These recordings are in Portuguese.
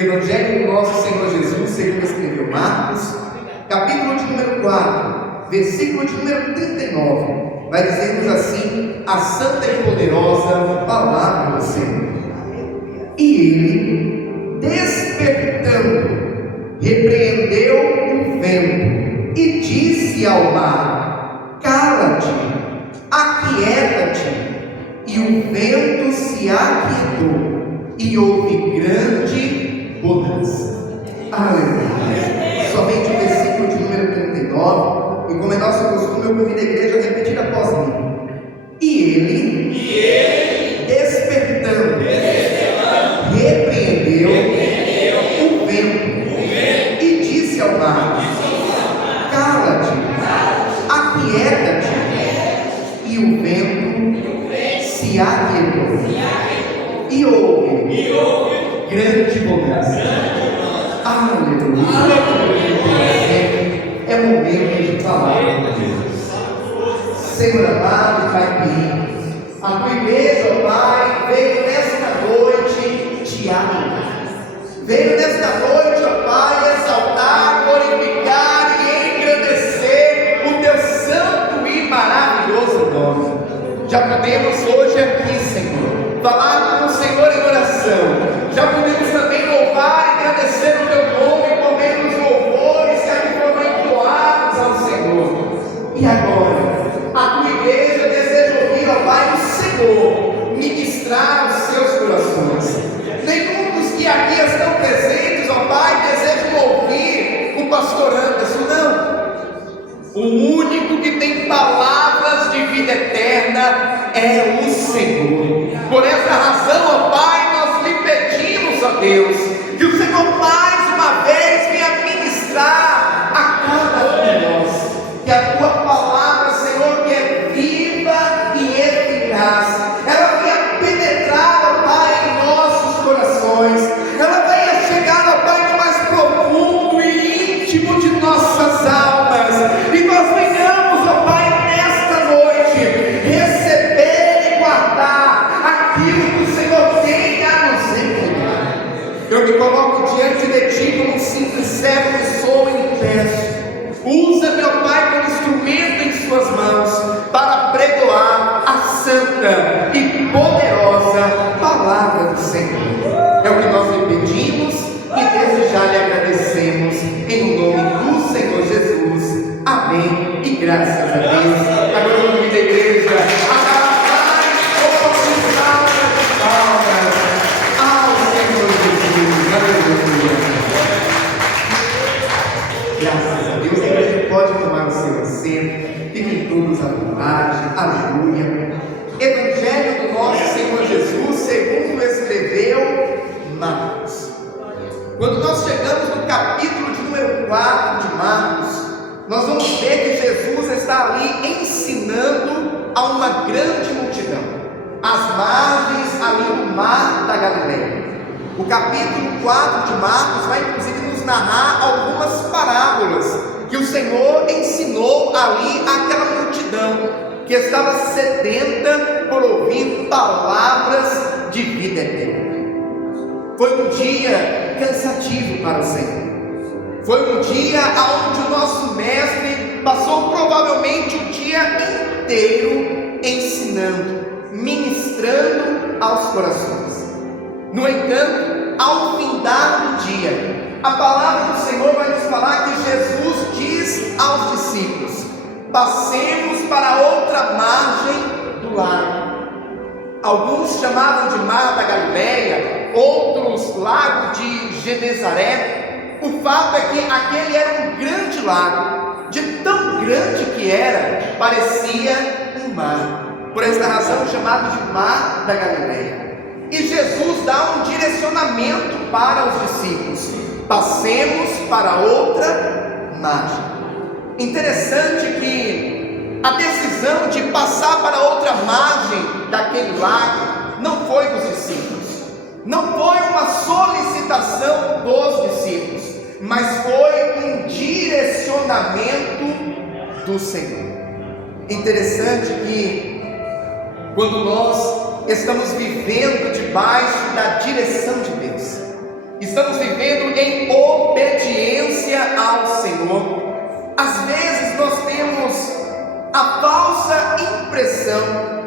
Evangelho do nosso Senhor Jesus, segundo escreveu Marcos, capítulo de número 4, versículo de número 39, vai dizer-nos assim a santa e poderosa palavra do Senhor. E ele, despertando, repreendeu o vento e disse ao mar: cala-te, aquieta-te. E o vento se aquietou, e houve grande bonança. Aleluia. Somente o versículo de número 39, e como é nosso costume, eu convido a igreja a repetir após mim. E ele, despertando, repreendeu o vento e disse ao mar: cala-te, aquieta-te. E o vento se aquietou, e houve grande bonança. Aleluia. É momento de falar com Deus. Senhor amado, Pai querido, a tua igreja, ó Pai, veio nesta noite te adorar. Veio nesta noite, ó Pai, exaltar, glorificar e engrandecer o teu santo e maravilhoso nome. Já podemos hoje aqui, Senhor, falar com o Senhor em oração. Já podemos também louvar e agradecer o teu nome por meio dos louvores que aqui foram entoados ao Senhor. E agora, a tua igreja deseja ouvir, ó Pai, o Senhor ministrar os seus corações. Nenhum dos que aqui estão presentes, ó Pai, deseja ouvir o pastor Anderson, não. O único que tem palavras de vida eterna é o Senhor. Por essa razão, ó Pai, nós lhe pedimos, ó Deus, que o Senhor mais uma vez venha ministrar a cada um de nós. Que a tua palavra, Senhor, que é viva e eficaz, ela venha penetrar, ó Pai, em nossos corações. Ela venha chegar, ó Pai, no mais profundo e íntimo de nossas almas. E nós venhamos, ó Pai, nesta noite, receber e guardar aquilo que o Senhor tem a nos entregar. Eu me coloco diante de Ti como um simples servo que sou e peço. Usa-me, ó Pai, como instrumento em Suas mãos, para pregoar a santa e poderosa palavra do Senhor. É o que nós lhe pedimos e desde já lhe agradecemos, em nome do Senhor Jesus. Amém e graças a Deus. Agora eu convido a igreja a dar mais uma salva de palmas ao Senhor Jesus. Aleluia. Graças a Deus. A igreja pode tomar o seu assento. Fiquem todos à vontade. Aleluia. Evangelho do nosso Senhor Jesus, segundo escreveu Marcos. Quando nós chegamos no capítulo de número 4 de Marcos, nós vamos ver que Jesus está ali ensinando a uma grande multidão, às margens ali do mar da Galileia. O capítulo 4 de Marcos vai inclusive nos narrar algumas parábolas que o Senhor ensinou ali àquela multidão que estava sedenta por ouvir palavras de vida eterna. Foi um dia cansativo para o Senhor. Foi um dia onde o nosso mestre passou provavelmente o dia inteiro ensinando, ministrando aos corações. No entanto, ao findar do dia, a palavra do Senhor vai nos falar que Jesus diz aos discípulos: passemos para outra margem do lago. Alguns chamavam de Mar da Galileia, outros Lago de Genezaré. O fato é que aquele era um grande lago, de tão grande que era, parecia um mar. Por essa razão chamado de Mar da Galileia. E Jesus dá um direcionamento para os discípulos: passemos para outra margem. Interessante que a decisão de passar para outra margem daquele lago não foi dos discípulos, não foi uma solicitação dos discípulos, mas foi um direcionamento do Senhor. Interessante que quando nós estamos vivendo debaixo da direção de Deus, estamos vivendo em obediência ao Senhor. Às vezes nós temos a falsa impressão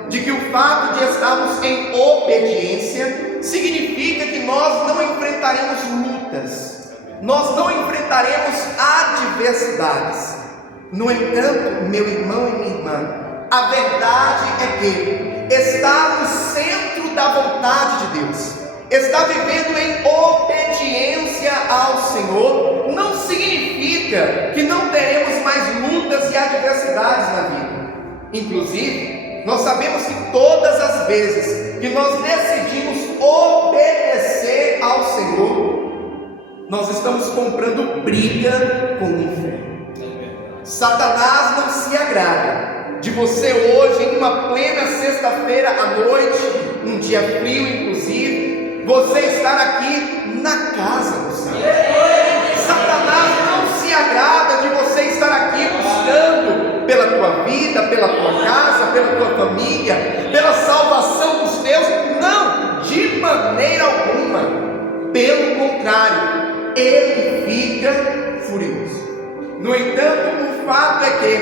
de que o fato de estarmos em obediência significa que nós não enfrentaremos lutas, nós não enfrentaremos adversidades. No entanto, meu irmão e minha irmã, a verdade é que estar no centro da vontade de Deus, estar vivendo em obediência ao Senhor, não significa que não teremos mais lutas e adversidades na vida. Inclusive, nós sabemos que todas as vezes que nós decidimos obedecer ao Senhor, nós estamos comprando briga com o inferno. Satanás não se agrada de você hoje, em uma plena sexta-feira à noite, um dia frio inclusive, você estar aqui na casa do Senhor. Satanás não se agrada de você estar aqui buscando pela tua vida, pela tua casa, pela tua família, pela salvação dos teus. Não, de maneira alguma. Pelo contrário, ele fica furioso. No entanto, o fato é que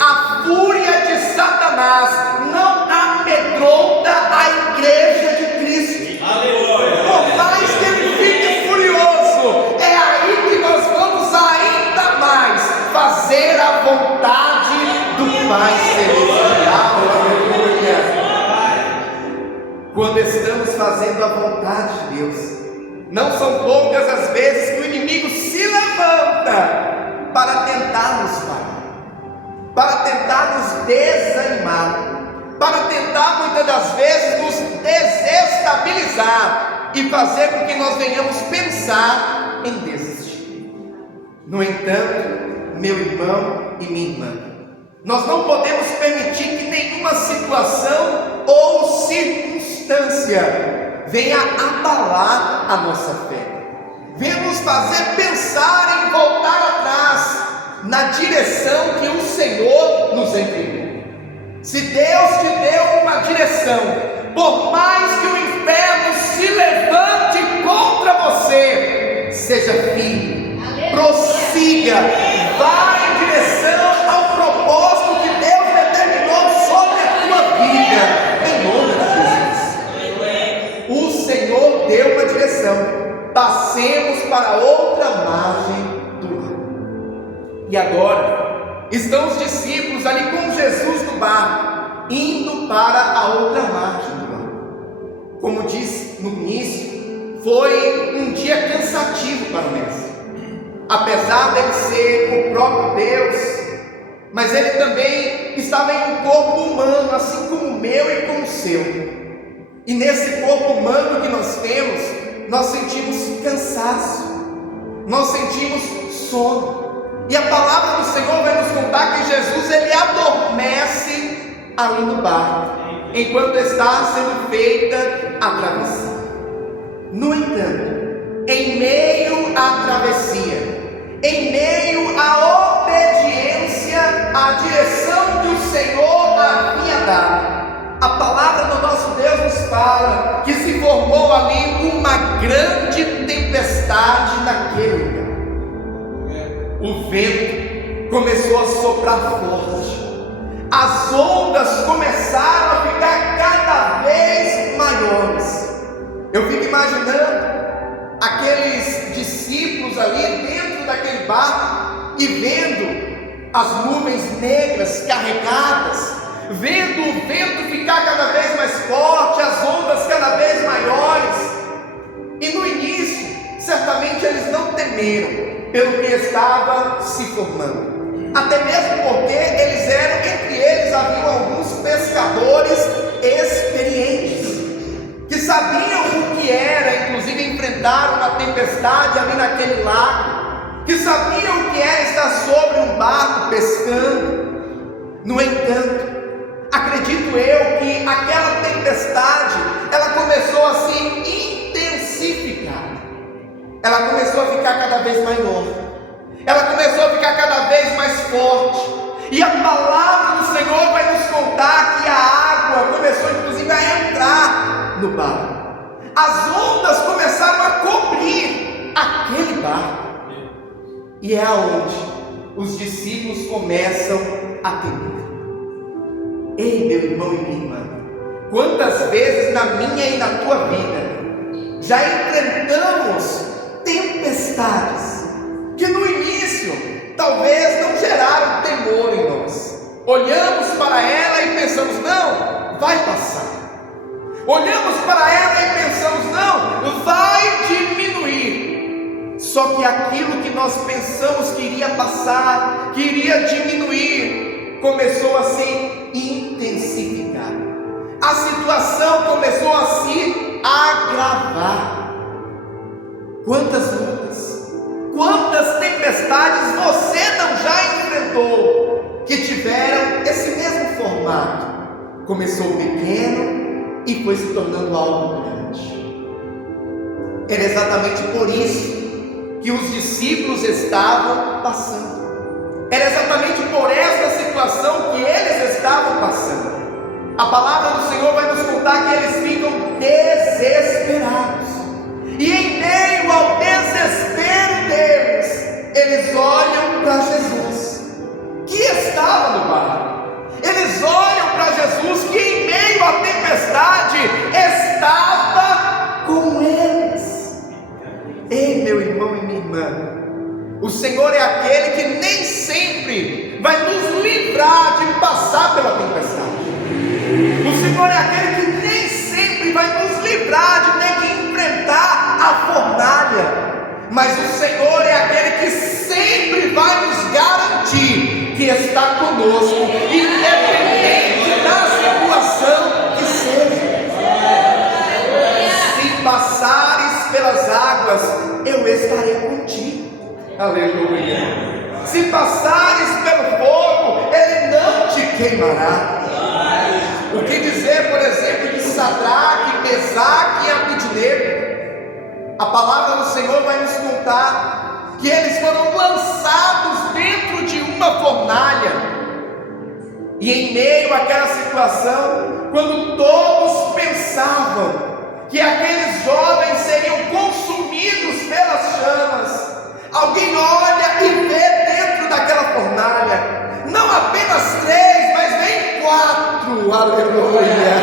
a fúria de Satanás não amedronta a igreja de Cristo. Aleluia. Por mais que ele fique furioso, é aí que nós vamos ainda mais fazer a vontade do Pai Celestial. Aleluia. Quando estamos fazendo a vontade de Deus, não são poucas as vezes que o inimigo se levanta para tentar nos parar, para tentar nos desanimar, para tentar muitas das vezes nos desestabilizar e fazer com que nós venhamos pensar em desistir. No entanto, meu irmão e minha irmã, nós não podemos permitir que nenhuma situação ou circunstância venha abalar a nossa fé, venha nos fazer pensar em voltar atrás na direção que o Senhor nos entregou. Se Deus te deu uma direção, por mais que o inferno se levante contra você, seja firme, prossiga, vá em direção ao propósito que Deus determinou sobre a tua vida, em nome de Jesus. O Senhor deu uma direção, passemos para outra margem do mar. E agora, estão os discípulos ali com Jesus no barco, indo para a outra margem do mar. Como disse no início, foi um dia cansativo para o mestre. Apesar dele ser o próprio Deus, mas ele também estava em um corpo humano, assim como o meu e como o seu. E nesse corpo humano que nós temos, nós sentimos cansaço, nós sentimos sono. E a palavra do Senhor vai nos contar que Jesus, ele adormece ali no barco, enquanto está sendo feita a travessia. No entanto, em meio à travessia, em meio à obediência à direção que o Senhor havia dado, a palavra do nosso Deus nos fala que se formou ali uma grande tempestade naquele lugar. O vento começou a soprar forte, as ondas começaram a ficar cada vez maiores. Eu fico imaginando aqueles discípulos ali dentro daquele barco e vendo as nuvens negras carregadas, vendo o vento ficar cada vez mais forte, as ondas cada vez maiores. E no início, certamente eles não temeram pelo que estava se formando, até mesmo porque entre eles haviam alguns pescadores experientes, que sabiam o que era, inclusive enfrentaram uma tempestade ali naquele lago, que sabiam o que era estar sobre um barco pescando. No entanto, acredito eu que aquela tempestade, ela começou a se intensificar, ela começou a ficar cada vez maior, ela começou a ficar cada vez mais forte, e a palavra do Senhor vai nos contar que a água começou inclusive a entrar no barco, as ondas começaram a cobrir aquele barco. E é aonde os discípulos começam a temer. Ei, meu irmão e minha irmã, quantas vezes na minha e na tua vida já enfrentamos tempestades que no início talvez não geraram temor em nós. Olhamos para ela e pensamos: não, vai passar. Olhamos para ela e pensamos: não, vai diminuir. Só que aquilo que nós pensamos que iria passar, que iria diminuir, começou a se intensificar. A situação começou a se agravar. Quantas lutas, quantas tempestades você não já enfrentou, que tiveram esse mesmo formato? Começou pequeno e foi se tornando algo grande. Era exatamente por isso que os discípulos estavam passando. Era exatamente por esta situação que eles estavam passando. A palavra do Senhor vai nos contar que eles ficam desesperados. E em meio ao desespero deles, eles olham para Jesus, que estava no barco. Eles olham para Jesus, que em meio à tempestade estava com eles. Ei, meu irmão e minha irmã, o Senhor é aquele que nem sempre vai nos livrar de passar pela tempestade. O Senhor é aquele que nem sempre vai nos livrar de ter que enfrentar a fornalha. Mas o Senhor é aquele que sempre vai nos garantir que está conosco, independente da situação que seja. Se passares pelas águas, eu estarei contigo. Aleluia. Se passares pelo fogo, ele não te queimará. O que dizer, por exemplo, de Sadraque, Mesaque e Abednego? A palavra do Senhor vai nos contar que eles foram lançados dentro de uma fornalha. E em meio àquela situação, quando todos pensavam que aqueles jovens seriam consumidos pelas chamas, alguém olha e vê dentro daquela fornalha, não apenas 3, mas vem 4, aleluia,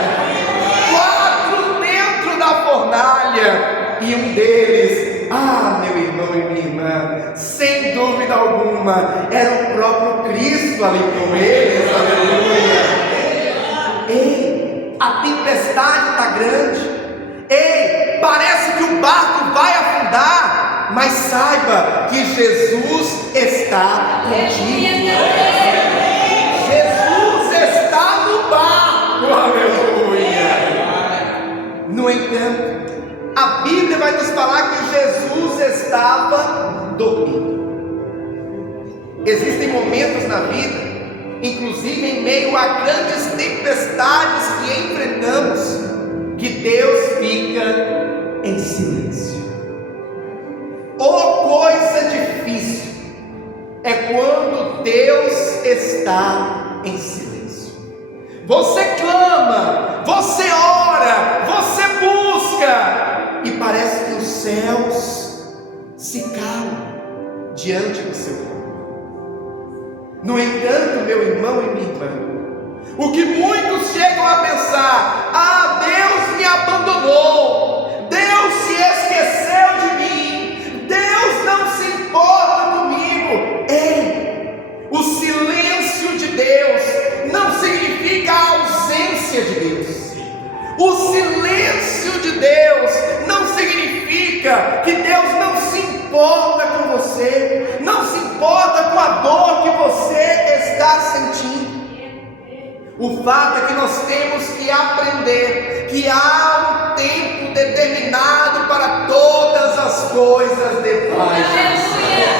4 dentro da fornalha, e um deles, meu irmão e minha irmã, sem dúvida alguma, era o próprio Cristo ali com eles, aleluia. Ei, a tempestade está grande, ei, parece que o barco vai afundar, mas saiba que Jesus está contigo. Jesus está no barco, aleluia. No entanto, a Bíblia vai nos falar que Jesus estava dormindo. Existem momentos na vida, inclusive em meio a grandes tempestades que enfrentamos, que Deus fica em silêncio. Coisa difícil é quando Deus está em silêncio. Você clama, você ora, você busca, e parece que os céus se calam diante do seu clamor. No entanto, meu irmão e minha irmã, o que muitos chegam a pensar: Deus me abandonou, Deus se esqueceu de mim, Deus não se importa comigo. Ei, o silêncio de Deus não significa a ausência de Deus. O silêncio de Deus não significa que Deus não se importa com você, não se importa com a dor que você está sentindo. O fato é que nós temos que aprender que há um tempo determinado para todas as coisas debaixo do céu.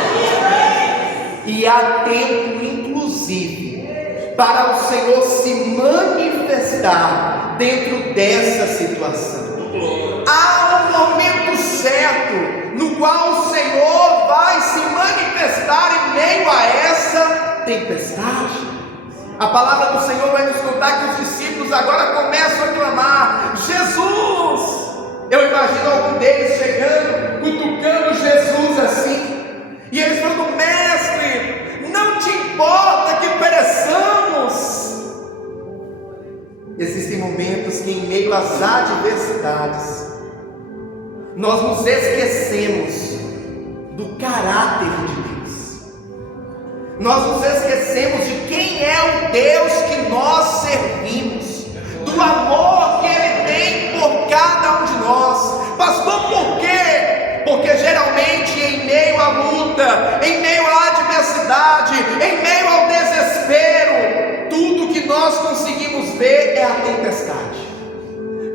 E há tempo, inclusive, para o Senhor se manifestar dentro dessa situação. Há um momento certo no qual o Senhor vai se manifestar em meio a essa tempestade. A palavra do Senhor vai nos contar que os discípulos agora começam a clamar: Jesus, Eu imagino algum deles chegando, cutucando Jesus assim, e eles falando: mestre, não te importa que pereçamos? Existem momentos que, em meio às adversidades, nós nos esquecemos do caráter de Deus, nós nos esquecemos de quem é o Deus que nós servimos, do amor que Ele tem por cada um de nós. Pastor, por quê? Porque geralmente em meio à luta, em meio à adversidade, em meio ao desespero, tudo que nós conseguimos ver é a tempestade,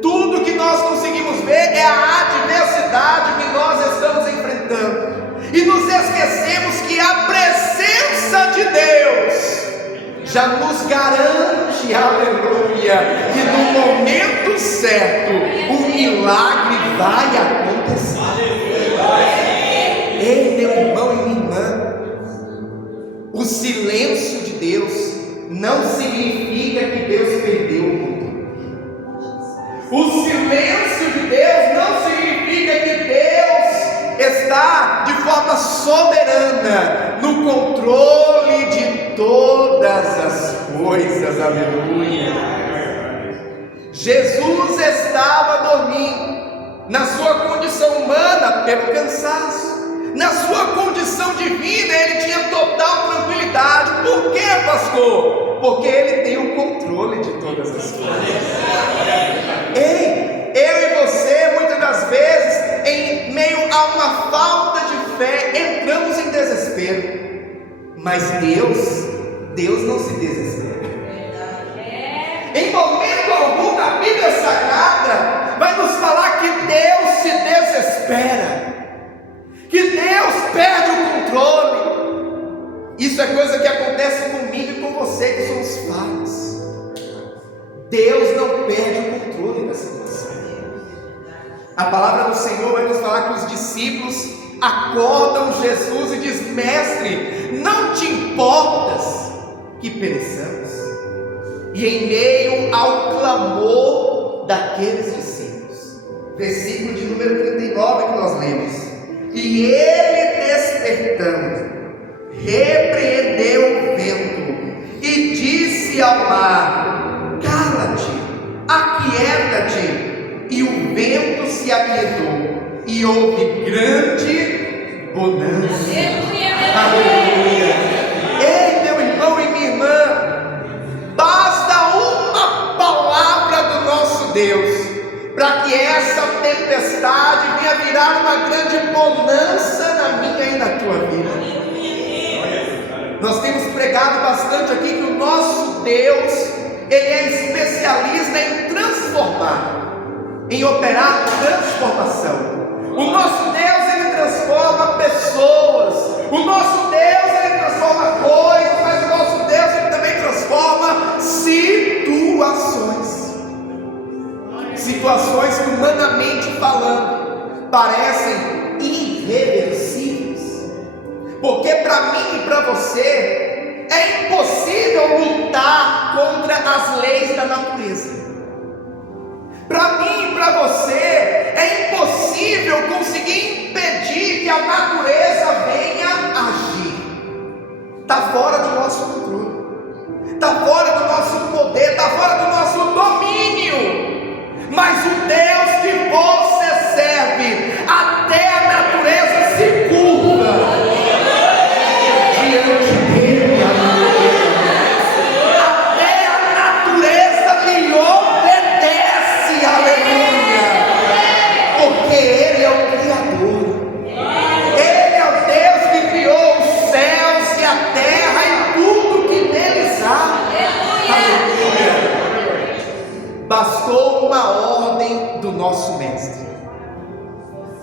tudo que nós conseguimos ver é a adversidade que nós estamos enfrentando, e nos esquecemos que a presença de Deus já nos garante, aleluia, que no momento certo o milagre vai acontecer. Ei, meu irmão e minha irmã, o silêncio de Deus não significa que Deus perdeu o controle. O silêncio de Deus não significa que Deus está de forma soberana no controle de todas as coisas, aleluia. Jesus estava dormindo na sua condição humana pelo cansaço, na sua condição divina ele tinha total tranquilidade. Por quê, pastor? Porque ele tem o controle de todas as coisas. Ei, eu e você, muitas das vezes, em meio a uma falta de fé, entramos em desespero, mas Deus não se desespera. Em momento algum na Bíblia Sagrada vai nos falar que Deus se desespera, que Deus perde o controle. Isso é coisa que acontece comigo e com você, que somos falhos. Deus não perde o controle da situação. A palavra do Senhor vai nos falar que os discípulos acordam Jesus e diz: mestre, não te importas que pereçamos? E em meio ao clamor daqueles discípulos, versículo de número 39 que nós lemos: e ele, despertando, repreendeu o vento e disse ao mar: cala-te, aquieta-te. E o vento se aquietou, e houve grande bonança. Aleluia. Ei, meu irmão e minha irmã, basta uma palavra do nosso Deus para que essa tempestade venha virar uma grande bonança na minha e na tua vida. Nós temos pregado bastante aqui que o nosso Deus, Ele é especialista em transformar, em operar transformação. O nosso Deus, Ele transforma pessoas, o nosso Deus, Ele transforma coisas, mas o nosso Deus, Ele também transforma situações que, humanamente falando, parecem irreversíveis, porque para mim e para você é impossível lutar contra as leis da natureza. Para mim e para você é impossível conseguir impedir que a natureza venha agir. Está fora do nosso controle, está fora do nosso poder, está fora do nosso domínio. Mas o Deus que você serve, até a natureza se curva diante dele. Até a natureza lhe obedece, aleluia, porque Ele é o Criador, Ele é o Deus que criou os céus e a terra e tudo que neles há. Aleluia. Bastou uma ordem do nosso mestre,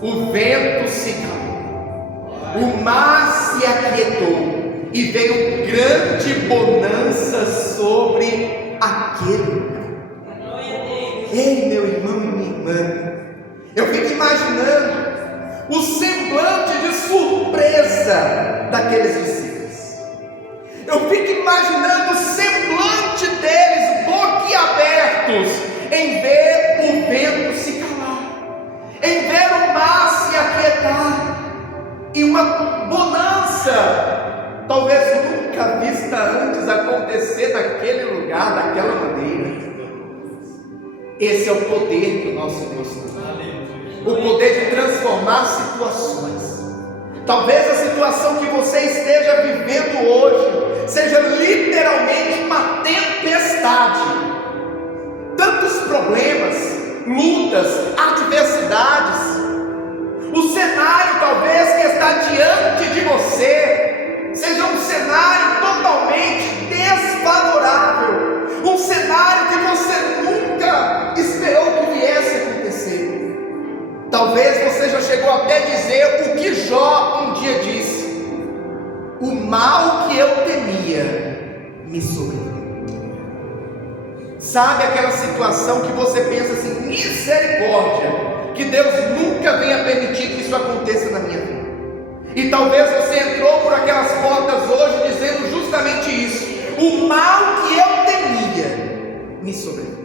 o vento se calou, o mar se aquietou e veio grande bonança sobre aquele lugar. Ei, meu irmão e minha irmã, eu fico imaginando o semblante de surpresa daqueles discípulos. Eu fico imaginando o semblante deles boquiabertos em ver o vento se calar, uma bonança, talvez nunca vista antes acontecer naquele lugar, daquela maneira. Esse é o poder que o nosso Deus tem, o poder de transformar situações. Talvez a situação que você esteja vivendo hoje seja literalmente uma tempestade. Tantos problemas, lutas, adversidades. O cenário talvez que está diante de você seja um cenário totalmente desfavorável, um cenário que você nunca esperou que viesse a acontecer. Talvez você já chegou até dizer o que Jó um dia disse: o mal que eu temia me sobreveio. Sabe aquela situação que você pensa assim: misericórdia, que Deus nunca venha permitir que isso aconteça na minha vida. E talvez você entrou por aquelas portas hoje dizendo justamente isso: o mal que eu temia me sobreveio.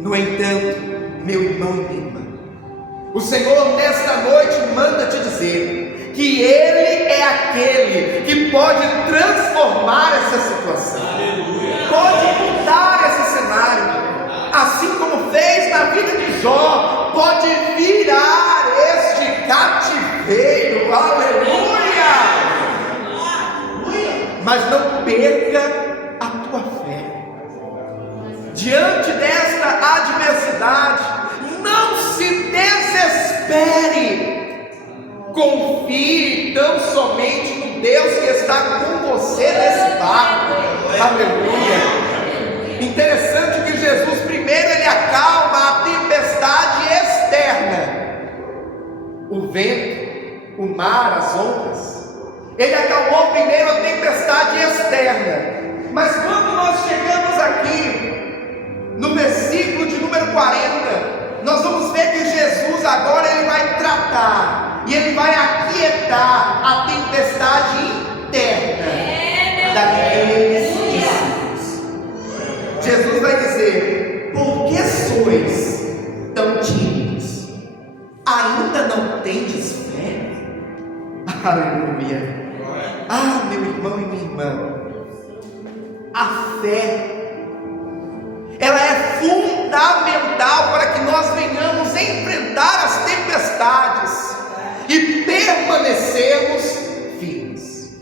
No entanto, meu irmão e minha irmã, o Senhor nesta noite manda te dizer que Ele é aquele que pode transformar essa situação, pode mudar esse cenário, assim como fez na vida de Jó, pode virar este cativeiro, aleluia! Mas não perca a tua fé, diante desta adversidade, não se desespere, confie tão somente no Deus que está com você nesse barco, aleluia! Interessante que Jesus primeiro ele acalma a tempestade externa, o vento, o mar, as ondas. Ele acalmou primeiro a tempestade externa. Mas quando nós chegamos aqui no versículo de número 40, nós vamos ver que Jesus agora ele vai tratar e ele vai aquietar a tempestade interna daqueles discípulos. Jesus vai dizer: por que sois tão tímidos? Ainda não tendes fé? Aleluia! Ah, meu irmão e minha irmã, a fé, ela é fundamental para que nós venhamos enfrentar as tempestades e permanecermos firmes.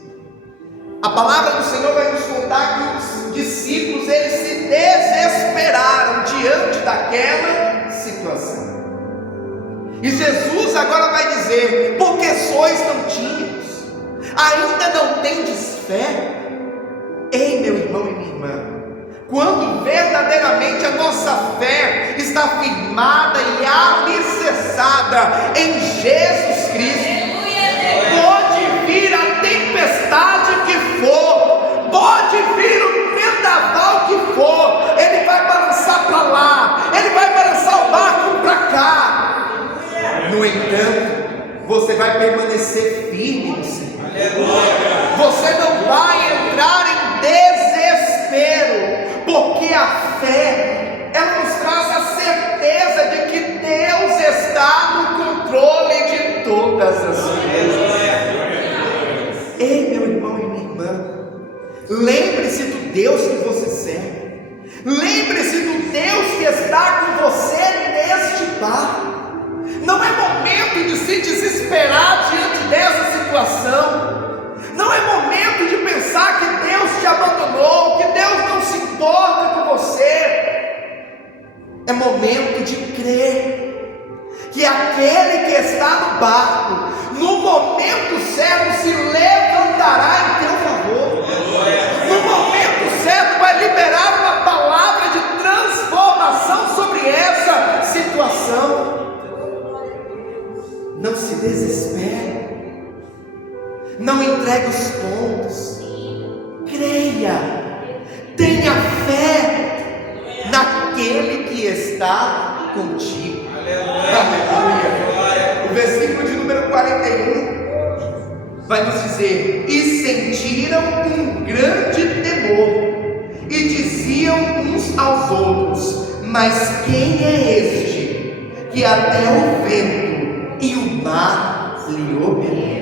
A palavra do Senhor vai nos contar que os discípulos eles se desesperaram diante daquela situação. E Jesus agora vai dizer: por que sois tão tímidos? Ainda não tendes fé? Ei, meu irmão e minha irmã, quando verdadeiramente a nossa fé está firmada e alicerçada em Jesus Cristo, pode vir a tempestade que for, pode vir o vendaval que for, ele vai balançar para lá, ele vai balançar o barco para cá. No entanto, você vai permanecer firme no Senhor. Você não vai entrar em desespero, porque a fé, ela nos traz a certeza de que Deus está no controle de todas as coisas. Ei, meu irmão e minha irmã, lembre-se do Deus que você serve, lembre-se do Deus que está com você neste barco. Não é momento de se desesperar diante dessa situação. Não é momento de pensar que Deus te abandonou, que Deus não se importa com você. É momento de crer que aquele que está no barco, no momento certo, se levantará em teu favor. No momento certo, vai liberar uma palavra de transformação sobre essa situação. Não se desespere, não entregue os pontos, creia, tenha fé naquele que está contigo. Aleluia. O versículo de número 41 vai nos dizer: e sentiram um grande temor, e diziam uns aos outros: mas quem é este que até o vento e o mar lhe obedecem?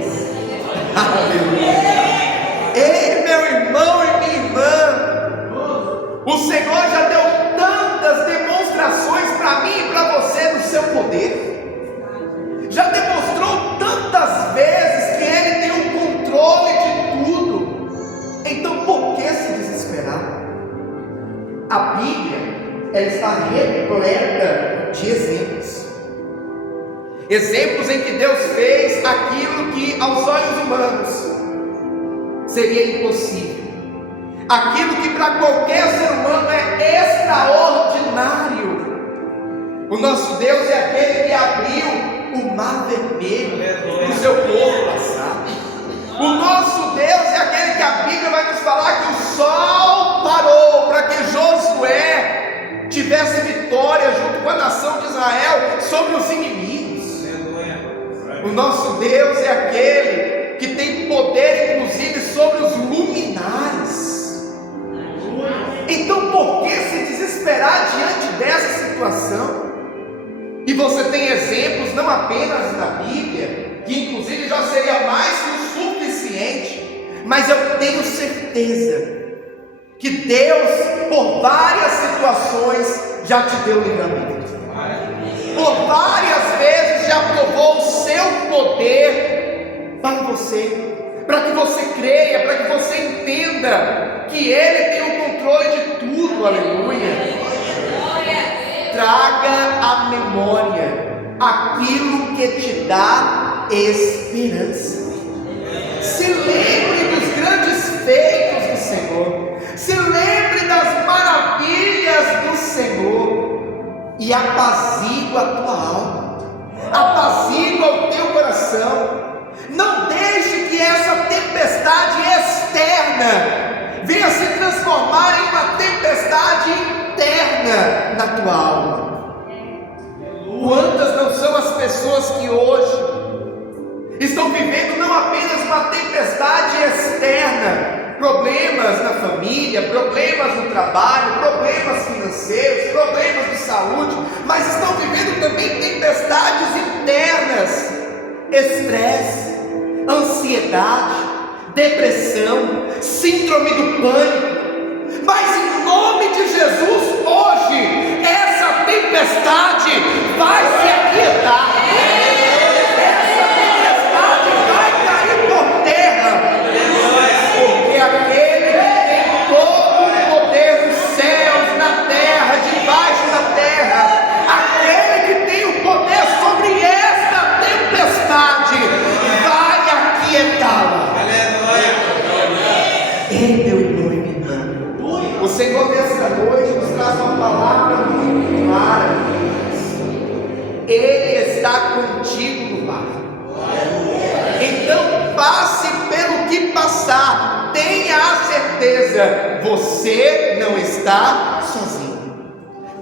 Ei, meu irmão e minha irmã, o Senhor já deu tantas demonstrações para mim e para você do seu poder, já demonstrou tantas vezes que Ele tem o controle de tudo. Então por que se desesperar? A Bíblia, ela está repleta de exemplos em que Deus fez aquilo que aos olhos humanos seria impossível, aquilo que para qualquer ser humano é extraordinário. O nosso Deus é aquele que abriu o mar vermelho para o seu povo passar. O nosso Deus é aquele que a Bíblia vai nos falar que o sol parou para que Josué tivesse vitória junto com a nação de Israel sobre os inimigos. O nosso Deus é aquele que tem poder inclusive sobre os luminares. Então por que se desesperar diante dessa situação? E você tem exemplos não apenas na Bíblia, que inclusive já seria mais que o suficiente, mas eu tenho certeza que Deus por várias situações já te deu livramento, por várias vezes já provou o seu poder para você, para que você creia, para que você entenda que Ele tem o controle de tudo. Aleluia. Traga à memória aquilo que te dá esperança. Se lembre dos grandes feitos do Senhor, se lembre das maravilhas do Senhor, e apazigua a tua alma, apazigua o teu coração. Não deixe que essa tempestade externa venha se transformar em uma tempestade interna na tua alma. Quantas não são as pessoas que hoje estão vivendo não apenas uma tempestade externa, problemas na família, problemas no trabalho, problemas financeiros, problemas de saúde, mas estão vivendo também tempestades internas, estresse, ansiedade, depressão, síndrome do pânico. Mas em nome de Jesus, hoje, essa tempestade vai se aquietar. Essa tempestade vai cair por terra, porque aquele que tem todo o poder dos céus, na terra, debaixo da terra, aquele que tem o poder sobre esta tempestade, vai aquietá-la. Ei, meu irmão e minha irmã, o Senhor nesta noite nos traz uma palavra muito clara. Ele está contigo no barco. Então passe pelo que passar, tenha a certeza, você não está sozinho.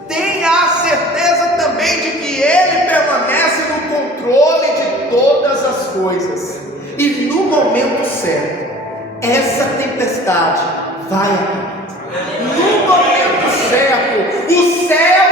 Tenha a certeza também de que Ele permanece no controle de todas as coisas, e no momento certo, essa tempestade vai acabar. No momento certo, o céu